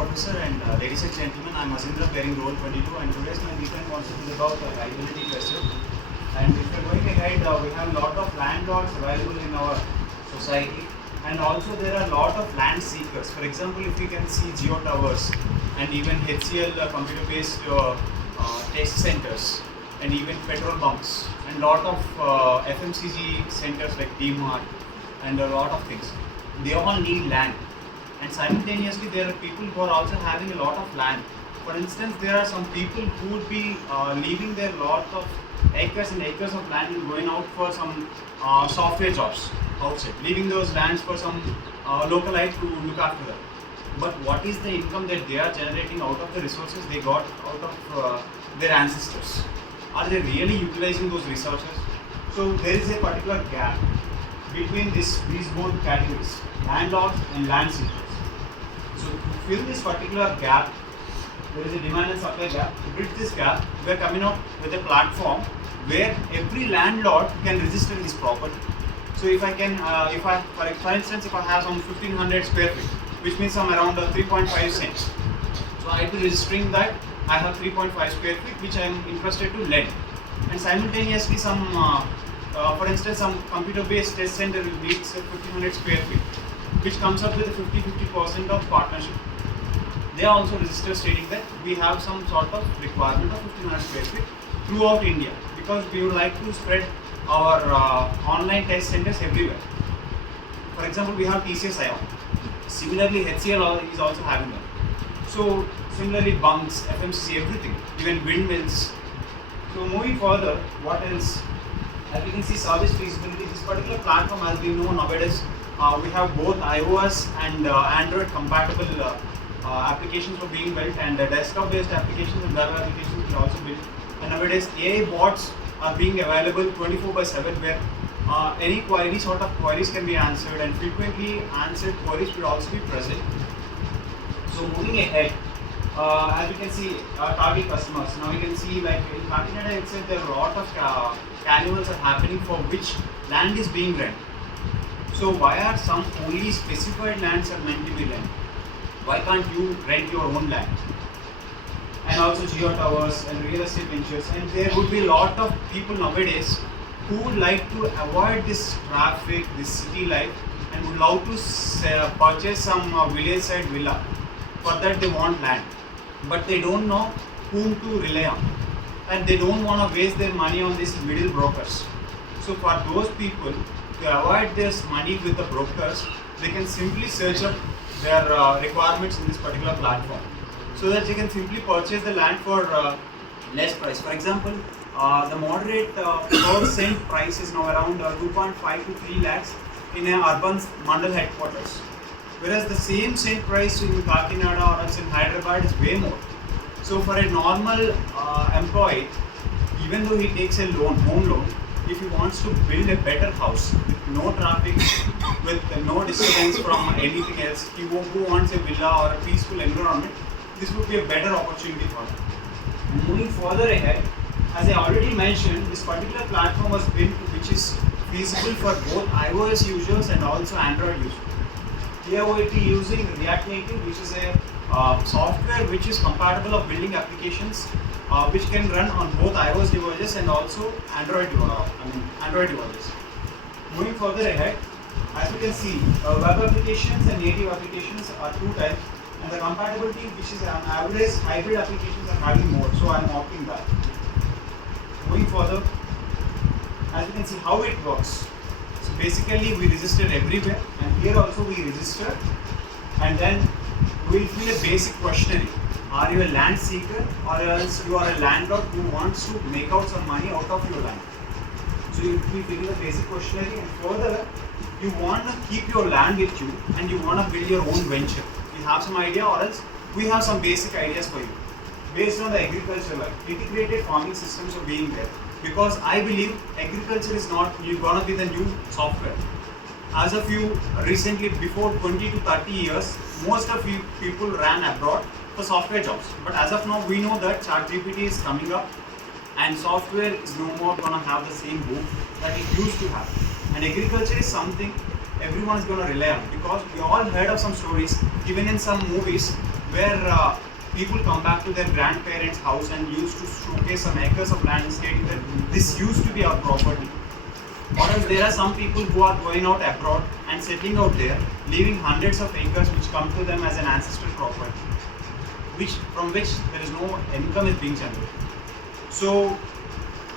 Professor, and ladies and gentlemen, I'm Asindra pairing role 22, and today's my weekend concept is about liability pressure. And if we're going ahead, we have a lot of landlords available in our society, and also there are a lot of land seekers. For example, if we can see Geo Towers and even HCL computer-based test centers, and even petrol bunks, and lot of FMCG centers like D-Mart, and a lot of things. They all need land. And simultaneously there are people who are also having a lot of land. For instance, there are some people who would be leaving their lot of acres and acres of land and going out for some software jobs outside, leaving those lands for some localite to look after them. But what is the income that they are generating out of the resources they got out of their ancestors? Are they really utilizing those resources? So there is a particular gap between these both categories, landlords and land seekers. So to fill this particular gap, there is a demand and supply gap. To bridge this gap, we are coming up with a platform where every landlord can register his property. So if I can, for instance, if I have some 1500 square feet, which means some around 3.5 cents. So I'll be registering that I have 3.5 square feet which I am interested to lend. And simultaneously some, for instance, some computer-based test center will need 1500 square feet, which comes up with a 50-50% of partnership. They are also registered stating that we have some sort of requirement of 1500 square feet throughout India, because we would like to spread our online test centers everywhere. For example, we have TCS ION. Similarly, HCL is also having them. So similarly, bunks, FMCG, everything, even windmills. So moving further, what else? As we can see, service feasibility. This particular platform, as we know nowadays, we have both iOS and Android compatible applications for being built, and desktop-based applications and web applications will also built. And nowadays, AI bots are being available 24/7, where any sort of queries can be answered, and frequently answered queries will also be present. So moving ahead, as you can see, target customers. Now you can see, like in Kakinada itself, there are a lot of carnivals are happening for which land is being rent. So why are some only specified lands are meant to be rent? Why can't you rent your own land? And also Geo Towers and real estate ventures. And there would be a lot of people nowadays who would like to avoid this traffic, this city life, and would love to purchase some village side villa. For that they want land, but they don't know whom to rely on, and they don't want to waste their money on these middle brokers. So for those people, to avoid this money with the brokers, they can simply search up their requirements in this particular platform, so that they can simply purchase the land for less price. For example, the moderate per cent price is now around 2.5 to 3 lakhs in an urban mandal headquarters, whereas the same cent price in Kakinada or else in Hyderabad is way more. So for a normal employee, even though he takes a loan, home loan, if he wants to build a better house with no traffic, with no disturbance from anything else, who wants a villa or a peaceful environment, this would be a better opportunity for him. And moving further ahead, as I already mentioned, this particular platform was built which is feasible for both iOS users and also Android users. Here we will be using React Native, which is a software which is compatible of building applications which can run on both iOS devices and also Android devices. Moving further ahead, as you can see, web applications and native applications are two types, and the compatibility, which is on average, hybrid applications are having more, so I am opting that. Moving further, as you can see how it works. So basically we register everywhere, and here also we register, and then we will fill a basic questionnaire. Are you a land seeker, or else you are a landlord who wants to make out some money out of your land? So you will be filling a basic questionnaire, and further you want to keep your land with you and you want to build your own venture. You have some idea, or else we have some basic ideas for you based on the agriculture, like integrated farming systems are being there. Because I believe agriculture is not going to be the new software. As of you recently, before 20 to 30 years, most of you people ran abroad for software jobs. But as of now, we know that ChatGPT is coming up, and software is no more going to have the same boom that it used to have. And agriculture is something everyone is going to rely on, because we all heard of some stories, even in some movies, where people come back to their grandparents' house and used to showcase some acres of land and stating that this used to be our property. Or else there are some people who are going out abroad and settling out there, leaving hundreds of acres which come to them as an ancestral property, from which there is no income is being generated. So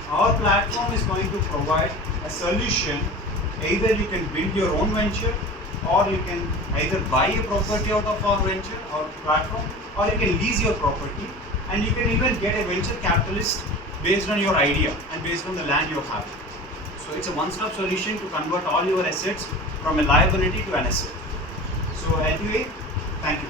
our platform is going to provide a solution. Either you can build your own venture, or you can either buy a property out of our venture or platform, or you can lease your property, and you can even get a venture capitalist based on your idea and based on the land you have. So it's a one-stop solution to convert all your assets from a liability to an asset. So L2A, thank you.